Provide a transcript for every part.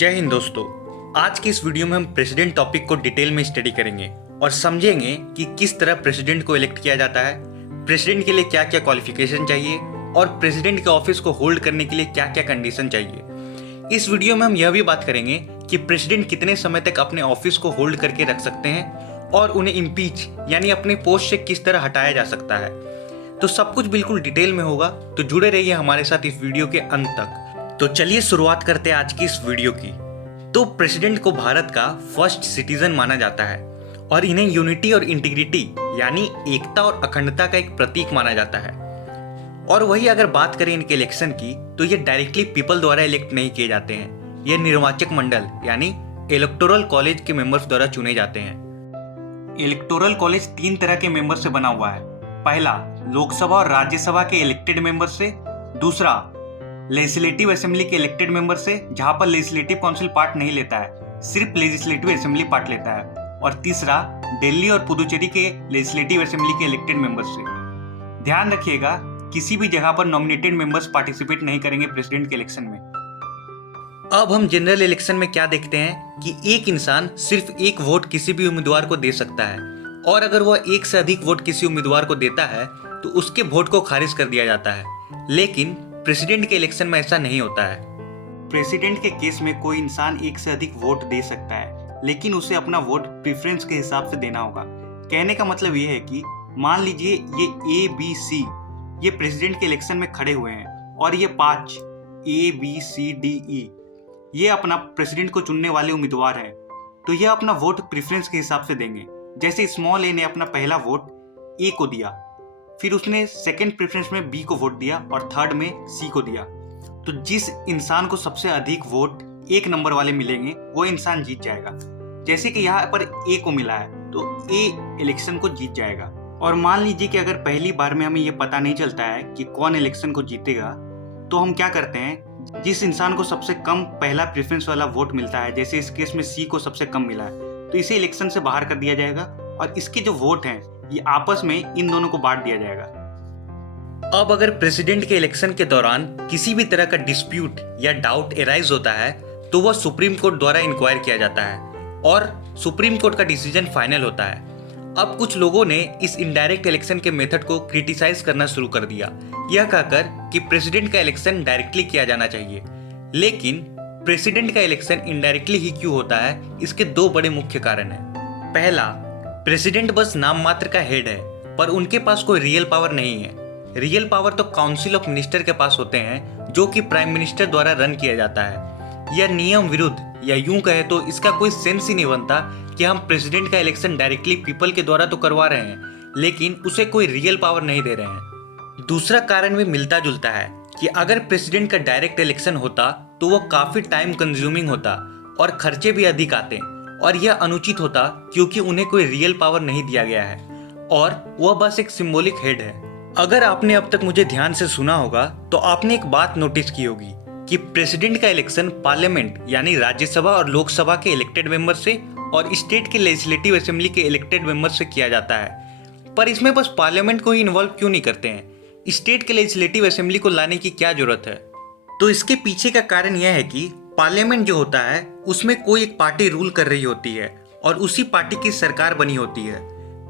जय हिंद दोस्तों। आज की इस वीडियो में हम प्रेसिडेंट टॉपिक को डिटेल में स्टडी करेंगे और समझेंगे कि किस तरह प्रेसिडेंट को इलेक्ट किया जाता है, प्रेसिडेंट के लिए क्या क्या क्वालिफिकेशन चाहिए और प्रेसिडेंट के ऑफिस को होल्ड करने के लिए क्या क्या कंडीशन चाहिए। इस वीडियो में हम यह भी बात करेंगे कि प्रेसिडेंट कितने समय तक अपने ऑफिस को होल्ड करके रख सकते हैं और उन्हें इम्पीच यानी अपने पोस्ट से किस तरह हटाया जा सकता है। तो सब कुछ बिल्कुल डिटेल में होगा, तो जुड़े रहिए हमारे साथ इस वीडियो के अंत तक। तो चलिए शुरुआत करते हैं आज की इस वीडियो की। तो प्रेसिडेंट को भारत का फर्स्ट सिटीजन माना जाता है और इन्हें यूनिटी और इंटीग्रिटी यानी एकता और अखंडता का एक प्रतीक माना जाता है। और वही अगर बात करें इनके इलेक्शन की, तो ये डायरेक्टली पीपल द्वारा इलेक्ट नहीं किए जाते हैं। ये निर्वाचक मंडल यानी इलेक्टोरल कॉलेज के मेंबर्स द्वारा चुने जाते हैं। इलेक्टोरल कॉलेज 3 तरह के मेंबर से बना हुआ है। पहला, लोकसभा और राज्यसभा के इलेक्टेड मेंबर से। दूसरा, लेजिस्लेटिव असेंबली के इलेक्टेड मेंबर से, जहां पर लेजिस्लेटिव काउंसिल पार्ट नहीं लेता है, सिर्फ लेजिस्लेटिव असेंबली पार्ट लेता है। और तीसरा, दिल्ली और पुदुचेरी के लेजिस्लेटिव असेंबली के इलेक्टेड मेंबर से। ध्यान रखिएगा, किसी भी जगह पर नॉमिनेटेड मेंबर्स पार्टिसिपेट नहीं करेंगे प्रेसिडेंट के इलेक्शन में। अब हम जनरल इलेक्शन में क्या देखते हैं कि एक इंसान सिर्फ एक वोट किसी भी उम्मीदवार को दे सकता है, और अगर वह एक से अधिक वोट किसी उम्मीदवार को देता है तो उसके वोट को खारिज कर दिया जाता है। लेकिन प्रेसिडेंट के इलेक्शन में ऐसा नहीं होता है। प्रेसिडेंट के केस में कोई इंसान एक से अधिक वोट दे सकता है, लेकिन उसे अपना वोट प्रेफरेंस के हिसाब से देना होगा। कहने का मतलब ये है कि मान लीजिए ये ABC ये प्रेसिडेंट के इलेक्शन में खड़े हुए हैं और ये 5 ABCDE ये अपना प्रेसिडेंट को चुनने वाले उम्मीदवार हैं, तो ये अपना वोट प्रेफरेंस के हिसाब से देंगे। जैसे स्मॉल ए ने अपना पहला वोट ए को दिया, फिर उसने सेकंड प्रेफरेंस में बी को वोट दिया और थर्ड में सी को दिया। तो जिस इंसान को सबसे अधिक वोट एक नंबर वाले मिलेंगे वो इंसान जीत जाएगा। जैसे कि यहाँ पर ए को मिला है तो ए इलेक्शन को जीत जाएगा। और मान लीजिए कि अगर पहली बार में हमें ये पता नहीं चलता है कि कौन इलेक्शन को जीतेगा, तो हम क्या करते हैं, जिस इंसान को सबसे कम पहला प्रेफरेंस वाला वोट मिलता है, जैसे इस केस में सी को सबसे कम मिला है, तो इसे इलेक्शन से बाहर कर दिया जाएगा और इसके जो वोट हैं ये आपस में इन दोनों को बांट दिया जाएगा। अब अगर प्रेसिडेंट के इलेक्शन के दौरान किसी भी तरह का डिस्प्यूट या डाउट एराइज होता है तो वह सुप्रीम कोर्ट द्वारा इंक्वायर किया जाता है और सुप्रीम कोर्ट का डिसीजन फाइनल होता है। अब कुछ लोगों ने इस इनडायरेक्ट इलेक्शन के मेथड को क्रिटिसाइज करना शुरू कर दिया, यह कहकर कि प्रेसिडेंट का इलेक्शन डायरेक्टली किया जाना चाहिए। लेकिन प्रेसिडेंट का इलेक्शन इनडायरेक्टली ही क्यों होता है, इसके 2 बड़े मुख्य कारण हैं। पहला, प्रेसिडेंट बस नाम मात्र का हेड है, पर उनके पास कोई रियल पावर नहीं है। रियल पावर तो काउंसिल ऑफ मिनिस्टर के पास होते हैं, जो कि प्राइम मिनिस्टर द्वारा रन किया जाता है। यह नियम विरुद्ध, या यूं कहे तो इसका कोई सेंस ही नहीं बनता कि हम प्रेसिडेंट का इलेक्शन डायरेक्टली पीपल के द्वारा तो करवा रहे हैं, लेकिन उसे कोई रियल पावर नहीं दे रहे हैं। दूसरा कारण भी मिलता जुलता है कि अगर प्रेसिडेंट का डायरेक्ट इलेक्शन होता तो वह काफी टाइम कंज्यूमिंग होता और खर्चे भी अधिक आते, और यह अनुचित होता क्योंकि उन्हें कोई रियल पावर नहीं दिया गया है और वह बस एक सिंबॉलिक हेड है। अगर आपने अब तक मुझे ध्यान से सुना होगा तो आपने एक बात नोटिस की होगी कि प्रेसिडेंट का इलेक्शन पार्लियामेंट यानी राज्यसभा और लोकसभा के इलेक्टेड मेंबर से और स्टेट के लेजिस्लेटिव असेंबली के इलेक्टेड मेंबर से किया जाता है। पर इसमें बस पार्लियामेंट को ही इन्वॉल्व क्यों नहीं करते हैं? स्टेट के लेजिस्लेटिव असेंबली को लाने की क्या जरूरत है? तो इसके पीछे का कारण यह है कि पार्लियामेंट जो होता है उसमें कोई एक पार्टी रूल कर रही होती है और उसी पार्टी की सरकार बनी होती है।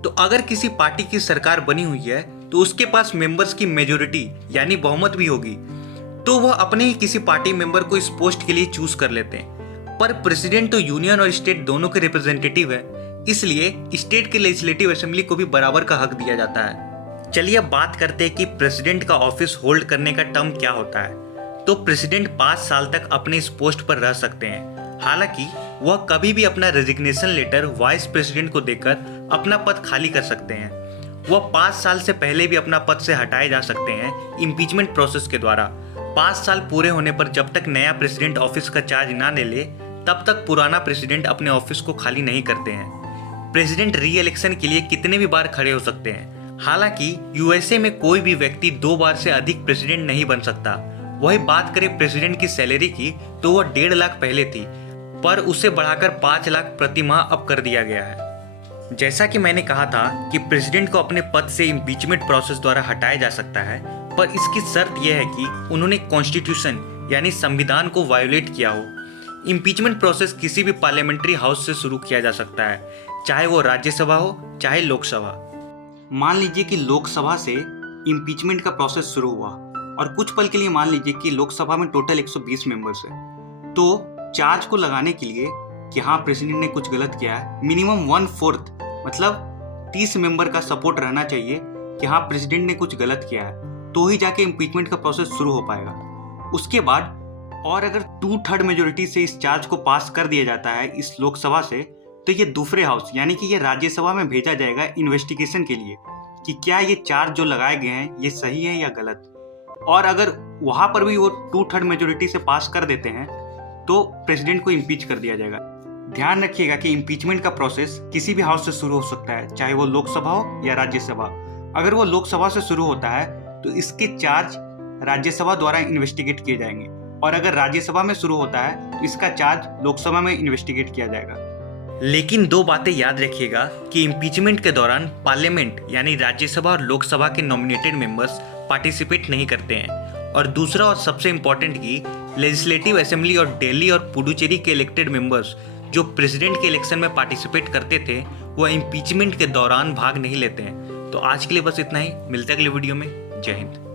तो अगर किसी पार्टी की सरकार बनी हुई है तो उसके पास मेंबर्स की मेजोरिटी यानी बहुमत भी होगी, तो वह अपने ही किसी पार्टी मेंबर को इस पोस्ट के लिए चूज कर लेते हैं। पर प्रेसिडेंट तो यूनियन और स्टेट दोनों के रिप्रेजेंटेटिव है, इसलिए स्टेट के लेजिस्लेटिव असेंबली को भी बराबर का हक दिया जाता है। चलिए अब बात करते हैं कि प्रेसिडेंट का ऑफिस होल्ड करने का टर्म क्या होता है। तो प्रेसिडेंट 5 साल तक अपने इस पोस्ट पर रह सकते हैं। हालांकि वह कभी भी अपना रेजिग्नेशन लेटर वाइस प्रेसिडेंट को देकर अपना पद खाली कर सकते हैं। वह 5 साल से पहले भी अपना पद से हटाए जा सकते हैं इम्पीचमेंट प्रोसेस के द्वारा। 5 साल पूरे होने पर जब तक नया प्रेसिडेंट ऑफिस का चार्ज ना ले तब तक पुराना प्रेसिडेंट अपने ऑफिस को खाली नहीं करते हैं। प्रेसिडेंट री इलेक्शन के लिए कितने भी बार खड़े हो सकते हैं। हालांकि USA में कोई भी व्यक्ति 2 बार से अधिक प्रेसिडेंट नहीं बन सकता। वही बात करें प्रेसिडेंट की सैलरी की, तो वह 1.5 लाख पहले थी, पर उसे बढ़ाकर 5 लाख प्रति माह अब कर दिया गया है। जैसा कि मैंने कहा था कि प्रेसिडेंट को अपने पद से इम्पीचमेंट प्रोसेस द्वारा हटाया जा सकता है, पर इसकी शर्त यह है कि उन्होंने कॉन्स्टिट्यूशन यानी संविधान को वायोलेट किया हो। इम्पीचमेंट प्रोसेस किसी भी पार्लियामेंट्री हाउस से शुरू किया जा सकता है, चाहे वो राज्यसभा हो चाहे लोकसभा। मान लीजिए कि लोकसभा से इम्पीचमेंट का प्रोसेस शुरू हुआ और कुछ पल के लिए मान लीजिए कि लोकसभा में टोटल 120 मेंबर्स है, तो चार्ज को लगाने के लिए कि हाँ प्रेसिडेंट ने कुछ गलत किया है, मिनिमम 1/4 मतलब 30 मेंबर का सपोर्ट रहना चाहिए कि हाँ प्रेसिडेंट ने कुछ गलत किया है, तो ही जाके इम्पीचमेंट का प्रोसेस शुरू हो पाएगा। उसके बाद और अगर 2/3 मेजोरिटी से इस चार्ज को पास कर दिया जाता है इस लोकसभा से, तो ये दूसरे हाउस यानी कि ये राज्यसभा में भेजा जाएगा इन्वेस्टिगेशन के लिए कि क्या ये चार्ज जो लगाए गए हैं ये सही है या गलत। और अगर वहां पर भी वो 2/3 मेजोरिटी से पास कर देते हैं तो प्रेसिडेंट को इम्पीच कर दिया जाएगा। ध्यान रखिएगा कि इम्पीचमेंट का प्रोसेस किसी भी हाउस से शुरू हो सकता है, चाहे वो लोकसभा हो या राज्यसभा। अगर वो लोकसभा से शुरू होता है तो इसके चार्ज राज्यसभा द्वारा इन्वेस्टिगेट किए जाएंगे, और अगर राज्यसभा में शुरू होता है तो इसका चार्ज लोकसभा में इन्वेस्टिगेट किया जाएगा। लेकिन दो बातें याद रखिएगा कि इम्पीचमेंट के दौरान पार्लियामेंट यानी राज्यसभा और लोकसभा के नॉमिनेटेड मेंबर्स पार्टिसिपेट नहीं करते हैं, और दूसरा और सबसे इम्पोर्टेंट कि लेजिस्लेटिव असेंबली और दिल्ली और पुडुचेरी के इलेक्टेड मेंबर्स जो प्रेसिडेंट के इलेक्शन में पार्टिसिपेट करते थे वो इम्पीचमेंट के दौरान भाग नहीं लेते हैं। तो आज के लिए बस इतना ही, मिलते हैं अगले वीडियो में। जय हिंद।